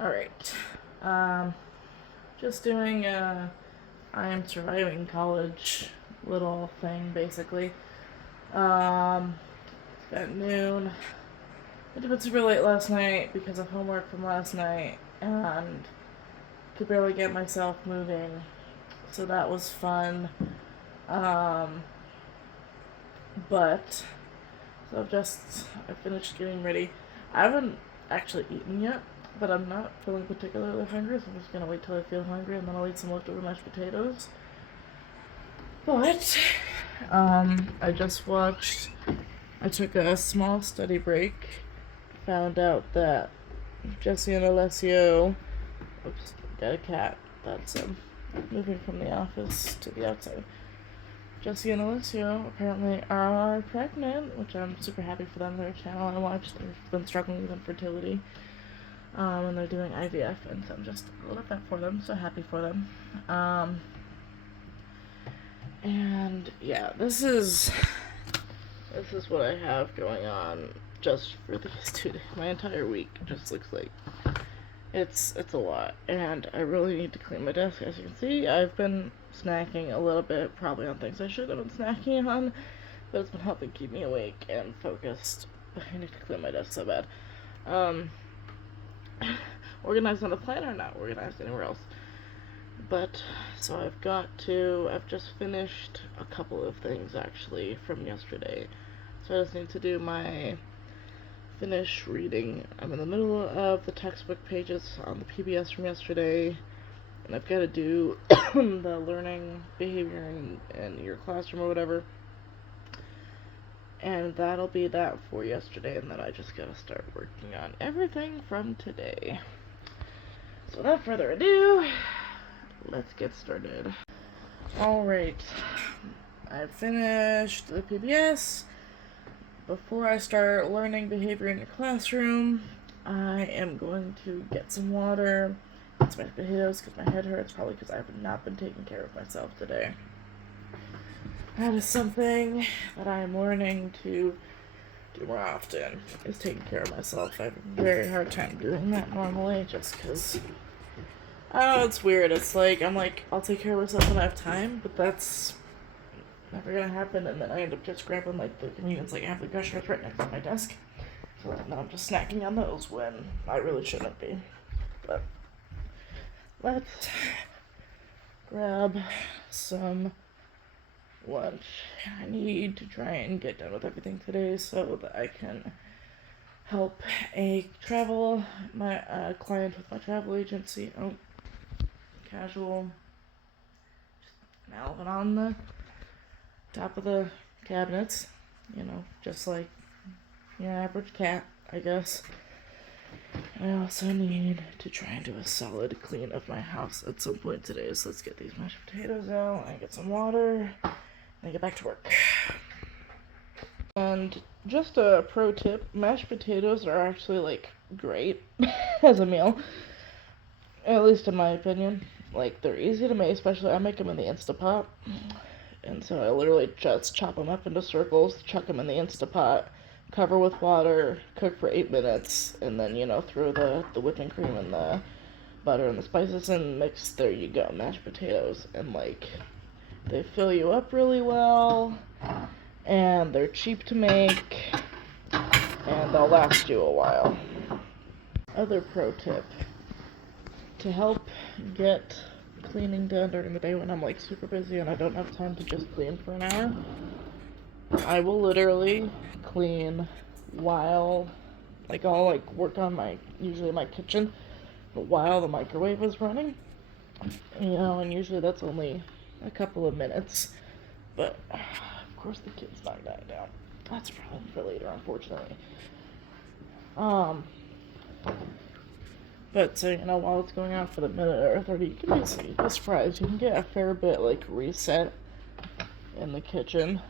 Alright. Um, just doing I am surviving college little thing, basically. It's at noon. I went to bed super late last night because of homework from last night and could barely get myself moving. So that was fun. Um, but, I finished getting ready. I haven't actually eaten yet, but I'm not feeling particularly hungry, so I'm just gonna wait till I feel hungry and then I'll eat some leftover mashed potatoes. But, I took a small study break, found out that Jesse and Alessio, oops, got a cat that's moving from the office to the outside. Jesse and Alessio apparently are pregnant, which I'm super happy for them. Their channel I watched, they've been struggling with infertility, and they're doing IVF, and so I'm just a little bit for them, so happy for them. And yeah, this is what I have going on just for these 2 days. My entire week just looks like it's a lot, and I really need to clean my desk. As you can see, I've been snacking a little bit, probably on things I should have been snacking on, but it's been helping keep me awake and focused. I need to clean my desk so bad. Organized on the planner, not organized anywhere else. But, so I've just finished a couple of things actually from yesterday. So I just need to do my finish reading. I'm in the middle of the textbook pages on the PBS from yesterday, and I've got to do the learning behavior in your classroom or whatever. And that'll be that for yesterday, and then I just gotta start working on everything from today. So without further ado, let's get started. Alright, I've finished the PBS. Before I start learning behavior in your classroom, I am going to get some water, get some mashed potatoes because my head hurts, probably because I have not been taking care of myself today. That is something that I am learning to do more often, is taking care of myself. I have a very hard time doing that normally just because, I don't know, it's weird. It's like, I'll take care of myself when I have time, but that's never gonna happen, and then I end up just grabbing like the convenience, like I have the gushers right next to my desk, so now I'm just snacking on those when I really shouldn't be. But let's grab some lunch. I need to try and get done with everything today so that I can help a client with my travel agency. Oh, casual, just Malvin on the top of the cabinets, just like your average cat, I guess. I also need to try and do a solid clean of my house at some point today, so let's get these mashed potatoes out and get some water and get back to work. And just a pro tip, mashed potatoes are actually like great as a meal, at least in my opinion. Like, they're easy to make, especially I make them in the Instapot. And so I literally just chop them up into circles, chuck them in the Instapot, cover with water, cook for 8 minutes, and then, throw the whipping cream and the butter and the spices and mix. There you go, mashed potatoes. And, like, they fill you up really well, and they're cheap to make, and they'll last you a while. Other pro tip, to help get cleaning done during the day when I'm like super busy and I don't have time to just clean for an hour, I will literally clean while, like, I'll like work on usually my kitchen, but while the microwave is running, and usually that's only a couple of minutes, but of course the kids knocked that down. That's a problem for later, unfortunately. But so, while it's going on for the minute or 30, you can be surprised. You can get a fair bit, like, reset in the kitchen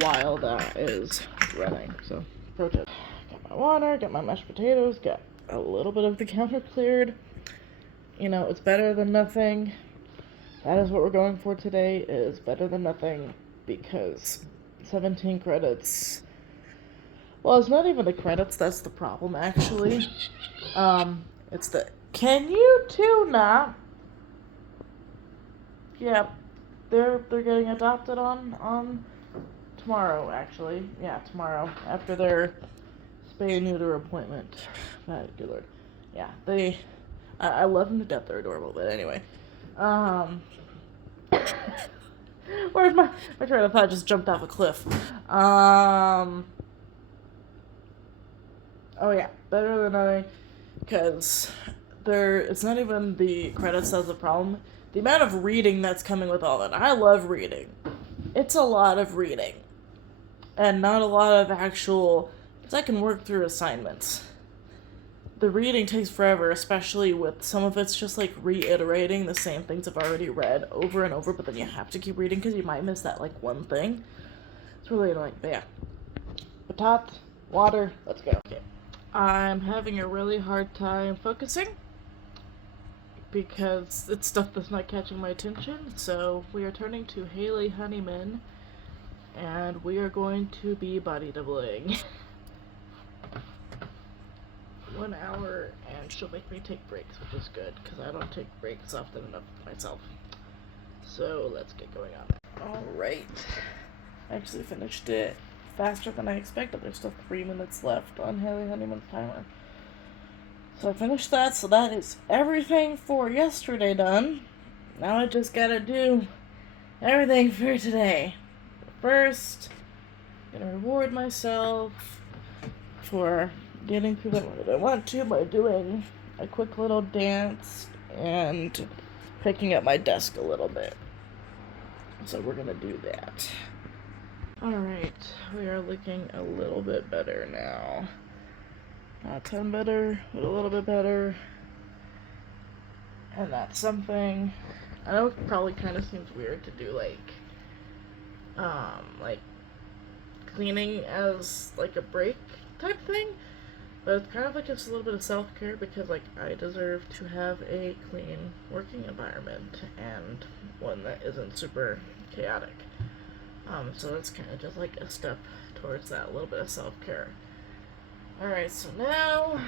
while that is running. So, pro tip. Got my water, got my mashed potatoes, got a little bit of the counter cleared. It's better than nothing. That is what we're going for today, is better than nothing, because 17 credits. Well, it's not even the credits that's the problem, actually. It's the, can you two not? Yeah, they're getting adopted on tomorrow, actually. Yeah, tomorrow, after their spay and neuter appointment. Good lord. Yeah, I love them to death, they're adorable, but anyway. Where's my train of thought just jumped off a cliff. Oh yeah, better than nothing, because it's not even the credits that's the problem. The amount of reading that's coming with all that. I love reading. It's a lot of reading. And not a lot of actual, because I can work through assignments. The reading takes forever, especially with some of it's just like reiterating the same things I've already read over and over, but then you have to keep reading because you might miss that like one thing. It's really annoying, but yeah. Patat, water, let's go. Okay. I'm having a really hard time focusing because it's stuff that's not catching my attention, so we are turning to Haley Honeyman, and we are going to be body doubling. 1 hour, and she'll make me take breaks, which is good, because I don't take breaks often enough myself. So let's get going on that. Alright. I actually finished it faster than I expected. There's still 3 minutes left on Haley Honeyman's timer. So I finished that, so that is everything for yesterday done. Now I just gotta do everything for today. First, I'm gonna reward myself for getting through what I want to by doing a quick little dance and picking up my desk a little bit. So we're gonna do that. Alright, we are looking a little bit better now. Not a ton better, but a little bit better. And that's something. I know it probably kind of seems weird to do like cleaning as like a break type thing, but it's kind of like just a little bit of self-care because like I deserve to have a clean working environment and one that isn't super chaotic. So that's kind of just like a step towards that, a little bit of self-care. Alright, so now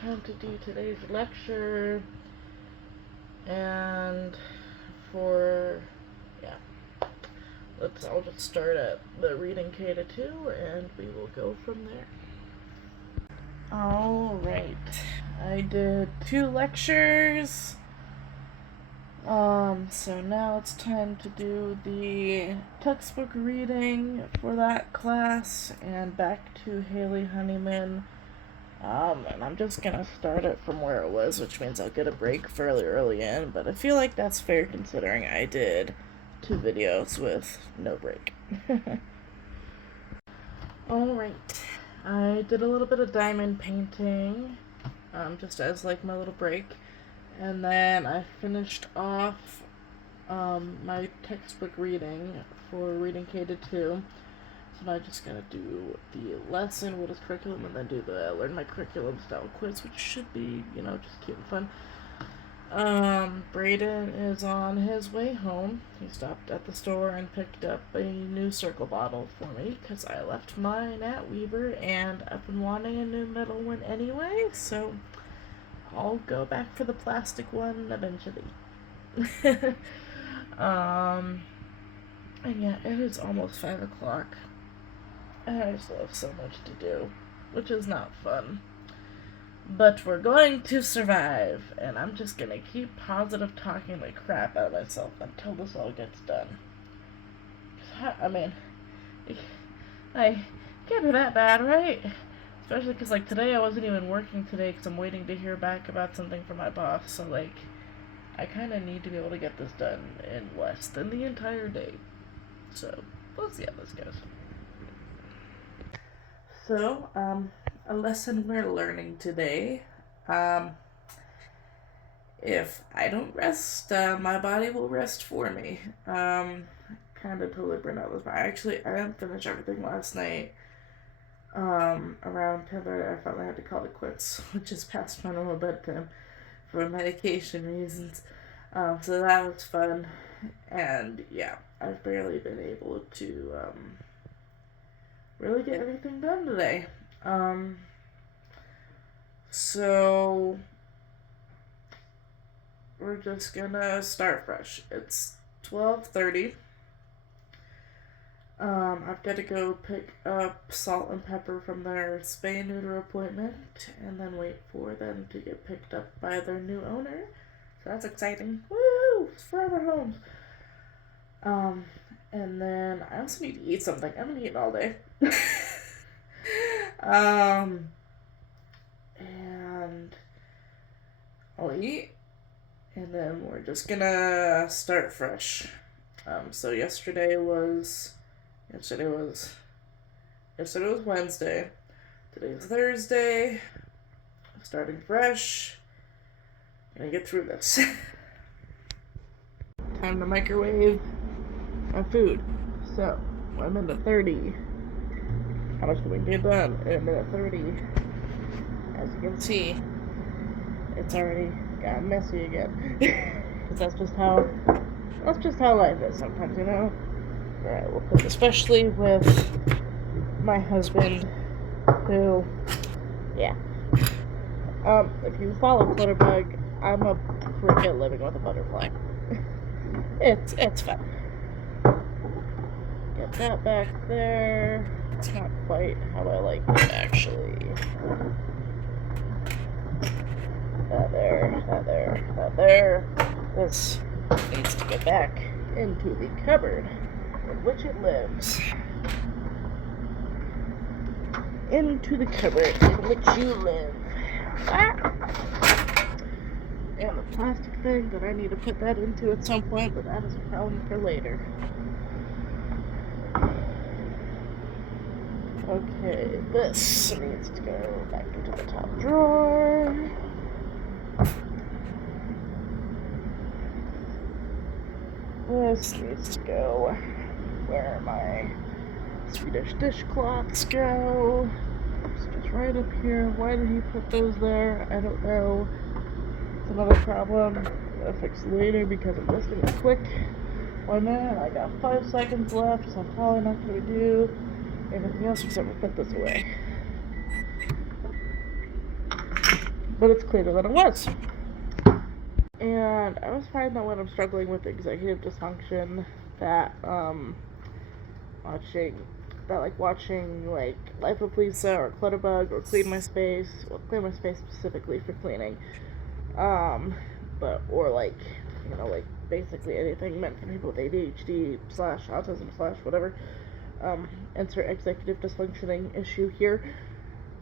time to do today's lecture, and I'll just start at the reading K to 2 and we will go from there. Alright, I did 2 lectures. So now it's time to do the textbook reading for that class and back to Haley Honeyman. And I'm just gonna start it from where it was, which means I'll get a break fairly early in, but I feel like that's fair considering I did 2 videos with no break. Alright, I did a little bit of diamond painting, just as like my little break, and then I finished off my textbook reading for reading K to 2. So now I'm just gonna do the lesson, what is curriculum, and then do the learn my curriculum style quiz, which should be, just cute and fun. Brayden is on his way home. He stopped at the store and picked up a new circle bottle for me because I left mine at Weaver and I've been wanting a new metal one anyway, so I'll go back for the plastic one eventually. And yeah, it is almost 5 o'clock. And I still have so much to do, which is not fun. But we're going to survive, and I'm just gonna keep positive talking the crap out of myself until this all gets done. I mean, it can't be that bad, right? Especially because, like, today I wasn't even working today because I'm waiting to hear back about something from my boss, so, like, I kind of need to be able to get this done in less than the entire day. So, we'll see how this goes. So, a lesson we're learning today. If I don't rest, my body will rest for me. Kind of totally burned out this part. Actually, I didn't finish everything last night. Around 10:30, I finally had to call it quits, which is past my normal bedtime for medication reasons. So that was fun. And yeah, I've barely been able to, really get everything done today. So we're just gonna start fresh. It's 12:30. I've got to go pick up Salt and Pepper from their spay-neuter appointment, and then wait for them to get picked up by their new owner. So that's exciting. Woo! Forever homes. And then I also need to eat something. I haven't eaten all day. And I'll eat, and then we're just gonna start fresh. So yesterday was Wednesday. Today's Thursday. Starting fresh. Gonna get through this. Time to microwave my food. So, 1 minute 30. How much can we get done in 1 minute 30? As you can see, it's already got messy again. That's just how life is sometimes, you know? Alright, we'll put, especially with my husband, who, yeah. If you follow Clutterbug, I'm a prick at living with a butterfly. It's fun. Get that back there. It's not quite how I like it, actually. That there. This needs to get back into the cupboard in which it lives. Into the cupboard in which you live. Ah! And the plastic thing that I need to put that into at some point, but that is a problem for later. Okay, this needs to go back into the top drawer. This needs to go where my Swedish dishcloths go. It's just right up here. Why did he put those there? I don't know. It's another problem. I'll fix it later because I'm just doing a quick 1 minute. I got 5 seconds left, so I'm probably not going to do anything else except for put this away. But it's cleaner than it was. And I was finding that when I'm struggling with executive dysfunction, that watching like Life of Lisa or Clutterbug or Clean My Space, well, Clean My Space specifically for cleaning, but or like basically anything meant for people with ADHD / autism / whatever, insert executive dysfunctioning issue here.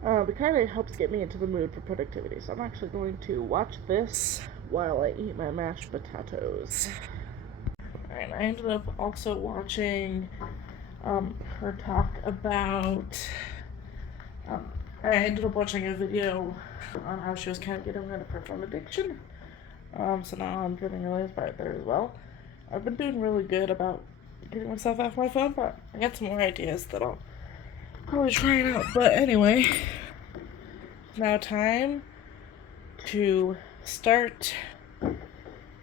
It kind of helps get me into the mood for productivity. So I'm actually going to watch this while I eat my mashed potatoes. Alright, I ended up also watching her talk about I ended up watching a video on how she was kind of getting rid of her phone addiction. So now I'm feeling really inspired there as well. I've been doing really good about getting myself off my phone, but I got some more ideas that I'll probably try it out. But anyway, now time to start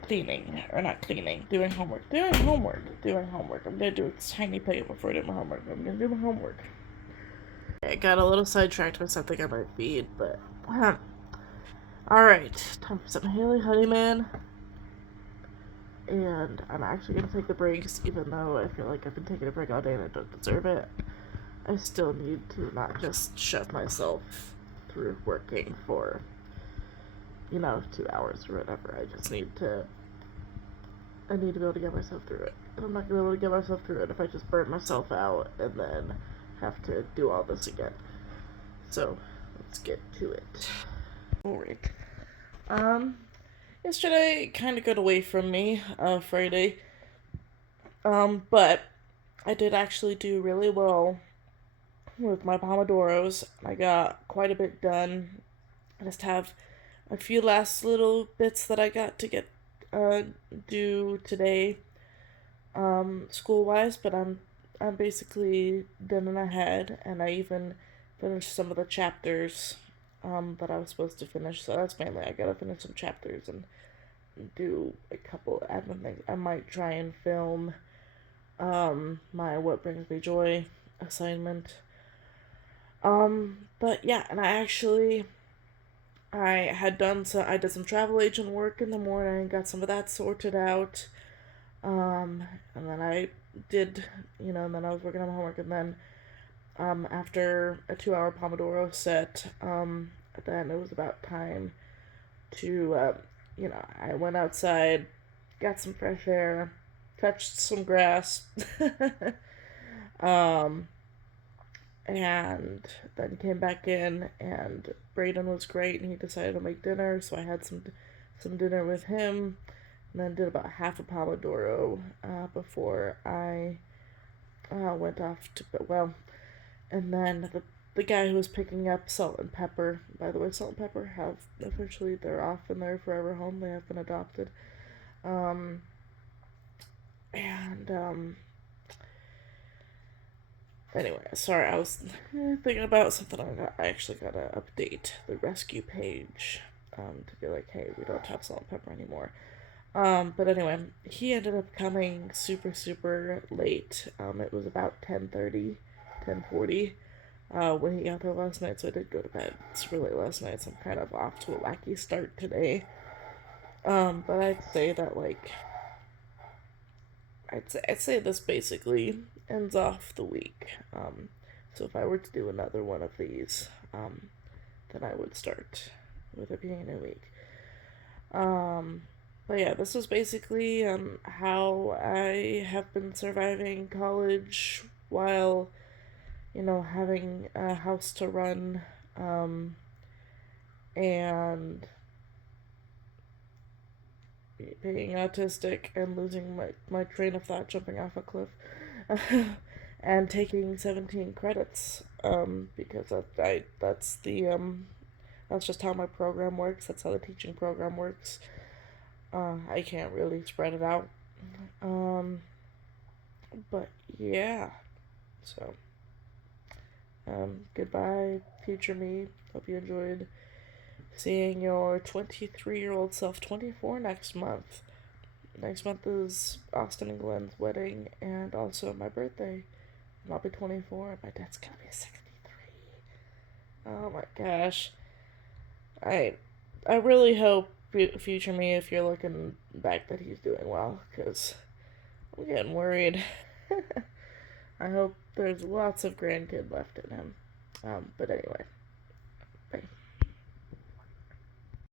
cleaning, or not cleaning, doing homework. I'm gonna do a tiny peg before I do my homework. I'm gonna do my homework. I got a little sidetracked with something on my feed, but alright, time for some Haley Honeyman. And I'm actually gonna take the breaks, even though I feel like I've been taking a break all day and I don't deserve it. I still need to not just shove myself through working for 2 hours or whatever. I need to be able to get myself through it. And I'm not going to be able to get myself through it if I just burn myself out and then have to do all this again. So, let's get to it. Alright. Yesterday kind of got away from me, Friday. But I did actually do really well with my Pomodoros. I got quite a bit done. I just have a few last little bits that I got to get due today, school-wise, but I'm basically done and ahead, and I even finished some of the chapters that I was supposed to finish, so that's mainly I gotta finish some chapters and do a couple admin things. I might try and film my What Brings Me Joy assignment. But yeah, and I actually I did some travel agent work in the morning, got some of that sorted out. And then I did, and then I was working on my homework, and then after a 2 hour Pomodoro set, then it was about time to, I went outside, got some fresh air, touched some grass, um, and then came back in, and Brayden was great, and he decided to make dinner, so I had some dinner with him, and then did about half a Pomodoro before I went off to well, and then the guy who was picking up Salt and Pepper. By the way, Salt and Pepper have officially they're off in their forever home. They have been adopted. Um, and anyway, sorry, I was thinking about something. I actually gotta update the rescue page to be like, hey, we don't have Salt and Pepper anymore. But anyway, he ended up coming super, super late. It was about 10:30, 10:40 when he got there last night, so I did go to bed super late last night, so I'm kind of off to a wacky start today. But I'd say that, like, I'd say this basically ends off the week. So if I were to do another one of these, then I would start with it being a new week. But yeah, this is basically how I have been surviving college while, having a house to run, and being autistic and losing my train of thought jumping off a cliff, and taking 17 credits, because that's just how my program works. That's how the teaching program works. I can't really spread it out. Um, but yeah, so, goodbye, future me. Hope you enjoyed seeing your 23-year-old self, 24 next month. Next month is Austin and Glenn's wedding, and also my birthday. And I'll be 24, and my dad's gonna be 63. Oh my gosh. I I really hope future me, if you're looking back, that he's doing well, because I'm getting worried. I hope there's lots of grandkid left in him. But anyway, bye.